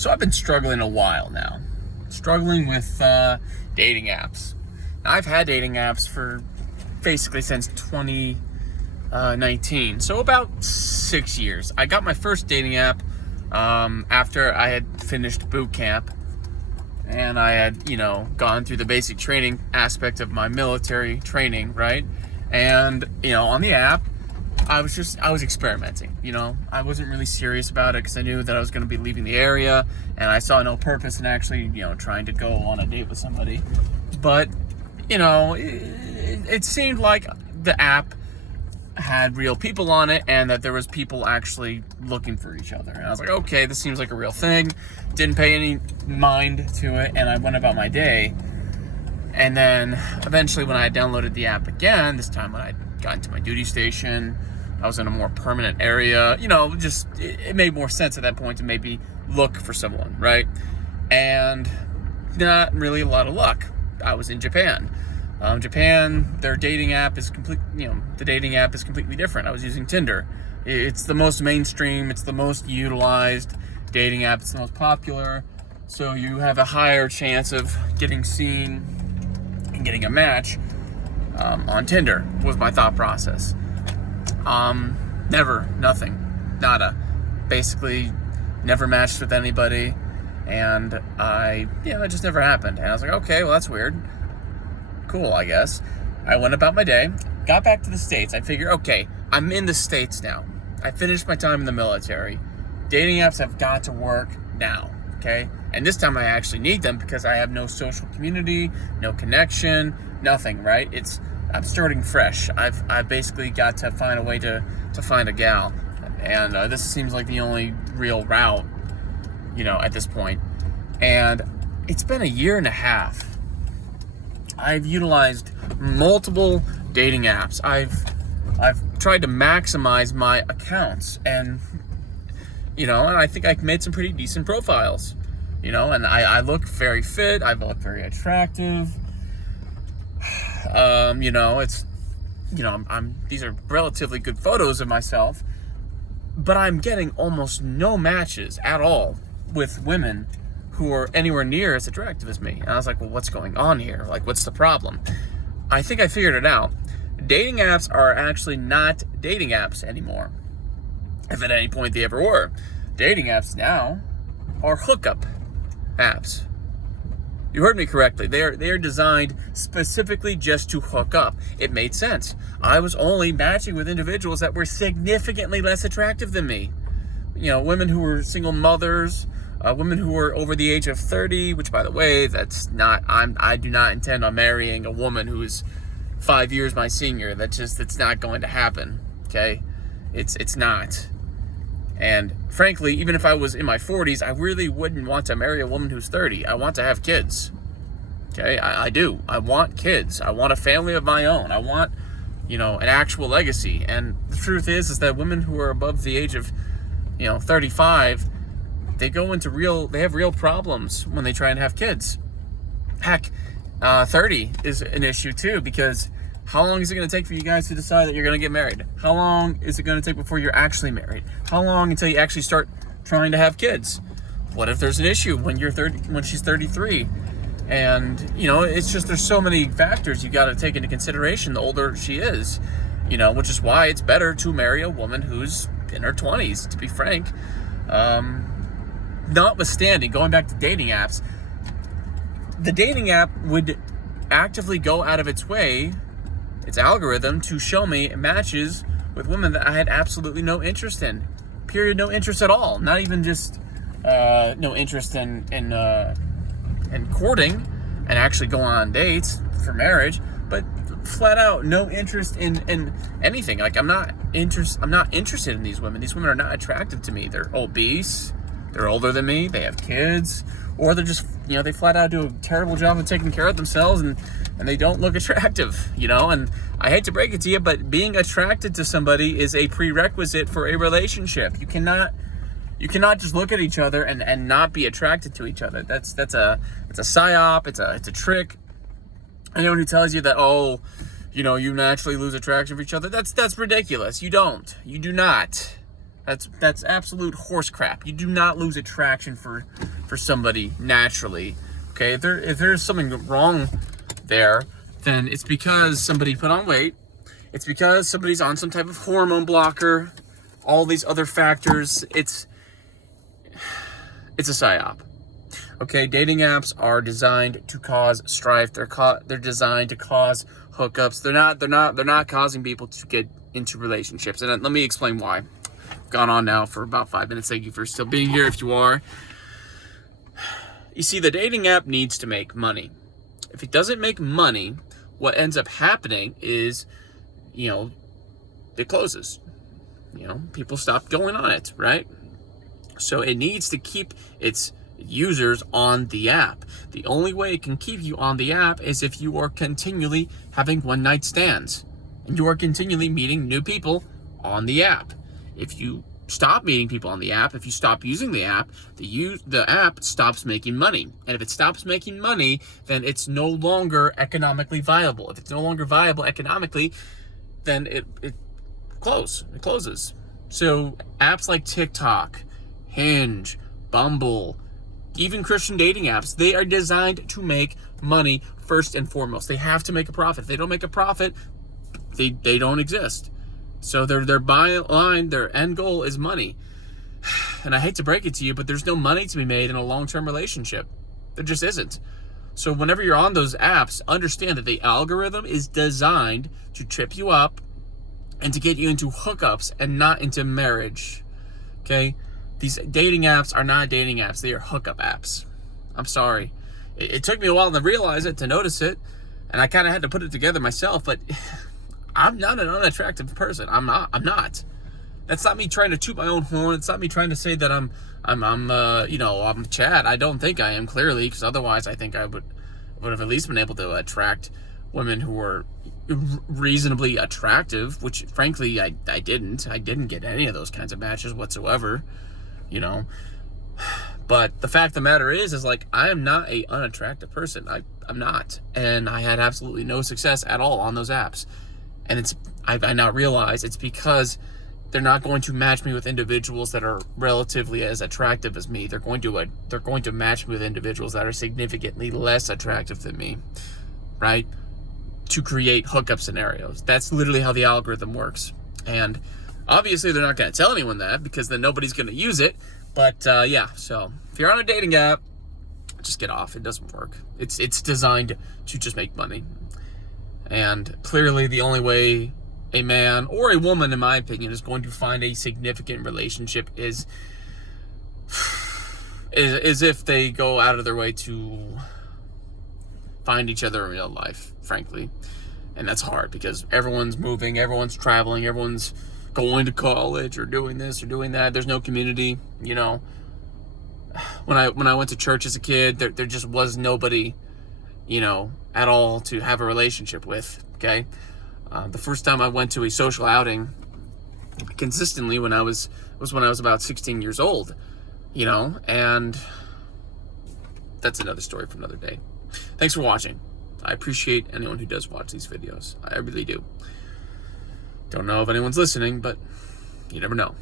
So I've been struggling a while now. Struggling with dating apps. Now, I've had dating apps for basically since 2019. So about 6 years. I got my first dating app after I had finished boot camp. And I had, gone through the basic training aspect of my military training, right? And, on the app, I was experimenting, I wasn't really serious about it because I knew that I was going to be leaving the area and I saw no purpose in actually, trying to go on a date with somebody. But, it seemed like the app had real people on it and that there was people actually looking for each other. And I was like, okay, this seems like a real thing. Didn't pay any mind to it and I went about my day. And then eventually when I downloaded the app again, this time when I got into my duty station, I was in a more permanent area, it made more sense at that point to maybe look for someone, right? And not really a lot of luck. I was in Japan. Japan, their dating app is the dating app is completely different. I was using Tinder. It's the most mainstream, it's the most utilized dating app, it's the most popular. So you have a higher chance of getting seen and getting a match on Tinder was my thought process. Nothing, nada. Basically, never matched with anybody, and it just never happened. And I was like, okay, well, that's weird. Cool, I guess. I went about my day, got back to the States. I figured, okay, I'm in the States now. I finished my time in the military. Dating apps have got to work now, okay? And this time I actually need them because I have no social community, no connection, nothing, right? I'm starting fresh. I've basically got to find a way to find a gal. And this seems like the only real route, at this point. And it's been a year and a half. I've utilized multiple dating apps. I've tried to maximize my accounts. And, and I think I've made some pretty decent profiles. And I look very fit. I look very attractive. These are relatively good photos of myself, but I'm getting almost no matches at all with women who are anywhere near as attractive as me. And I was like, well, what's going on here? Like, what's the problem? I think I figured it out. Dating apps are actually not dating apps anymore. If at any point they ever were. Dating apps now are hookup apps. You heard me correctly. They are designed specifically just to hook up. It made sense. I was only matching with individuals that were significantly less attractive than me. Women who were single mothers, women who were over the age of 30, which, by the way, I do not intend on marrying a woman who is 5 years my senior. It's not going to happen, okay? It's not. And frankly, even if I was in my 40s, I really wouldn't want to marry a woman who's 30. I want to have kids. Okay, I do. I want kids. I want a family of my own. I want, an actual legacy. And the truth is that women who are above the age of, 35, they have real problems when they try and have kids. Heck, 30 is an issue too, because how long is it going to take for you guys to decide that you're going to get married? How long is it going to take before you're actually married? How long until you actually start trying to have kids? What if there's an issue when she's 33? And, it's just, there's so many factors you got to take into consideration the older she is, which is why it's better to marry a woman who's in her 20s, to be frank. Notwithstanding, going back to dating apps, the dating app would actively go out of its way, its algorithm, to show me matches with women that I had absolutely no interest in. Period, no interest at all. Not even just no interest in courting and actually going on dates for marriage, but flat out no interest in anything. Like, I'm not interested in these women. These women are not attractive to me. They're obese, they're older than me, they have kids, or they're just, they flat out do a terrible job of taking care of themselves and they don't look attractive, and I hate to break it to you, but being attracted to somebody is a prerequisite for a relationship. You cannot just look at each other and not be attracted to each other. It's a psyop, it's a trick. Anyone who tells you that, you naturally lose attraction for each other, that's ridiculous. You do not. That's absolute horse crap. You do not lose attraction for somebody naturally. Okay, if there's something wrong there, then it's because somebody put on weight. It's because somebody's on some type of hormone blocker. All these other factors. It's a psyop. Okay, dating apps are designed to cause strife. They're designed to cause hookups. They're not causing people to get into relationships. And let me explain why. I've gone on now for about 5 minutes. Thank you for still being here if you are. You see, the dating app needs to make money. If it doesn't make money, what ends up happening is, it closes. People stop going on it, right? So it needs to keep its users on the app. The only way it can keep you on the app is if you are continually having one-night stands and you are continually meeting new people on the app. If you stop meeting people on the app, if you stop using the app, the app stops making money. And if it stops making money, then it's no longer economically viable. If it's no longer viable economically, then it closes. So apps like TikTok, Hinge, Bumble, even Christian dating apps, they are designed to make money first and foremost. They have to make a profit. If they don't make a profit, they don't exist. So their bottom line, their end goal is money. And I hate to break it to you, but there's no money to be made in a long-term relationship. There just isn't. So whenever you're on those apps, understand that the algorithm is designed to trip you up and to get you into hookups and not into marriage. Okay? These dating apps are not dating apps. They are hookup apps. I'm sorry. It took me a while to realize it, to notice it, and I kind of had to put it together myself, but I'm not an unattractive person. I'm not. That's not me trying to toot my own horn. It's not me trying to say that I'm Chad. I don't think I am, clearly, because otherwise I think I would have at least been able to attract women who were reasonably attractive, which frankly I didn't. I didn't get any of those kinds of matches whatsoever. But the fact of the matter is like, I am not a unattractive person. I'm not. And I had absolutely no success at all on those apps. And I now realize it's because they're not going to match me with individuals that are relatively as attractive as me. They're going to match me with individuals that are significantly less attractive than me, right? To create hookup scenarios. That's literally how the algorithm works. And obviously, they're not going to tell anyone that because then nobody's going to use it. But yeah, so if you're on a dating app, just get off. It doesn't work. It's designed to just make money. And clearly, the only way a man or a woman, in my opinion, is going to find a significant relationship is if they go out of their way to find each other in real life, frankly. And that's hard because everyone's moving, everyone's traveling, everyone's going to college or doing this or doing that. There's no community, When I went to church as a kid, there just was nobody, at all to have a relationship with, okay? The first time I went to a social outing consistently was when I was about 16 years old, and that's another story for another day. Thanks for watching. I appreciate anyone who does watch these videos. I really do. Don't know if anyone's listening, but you never know.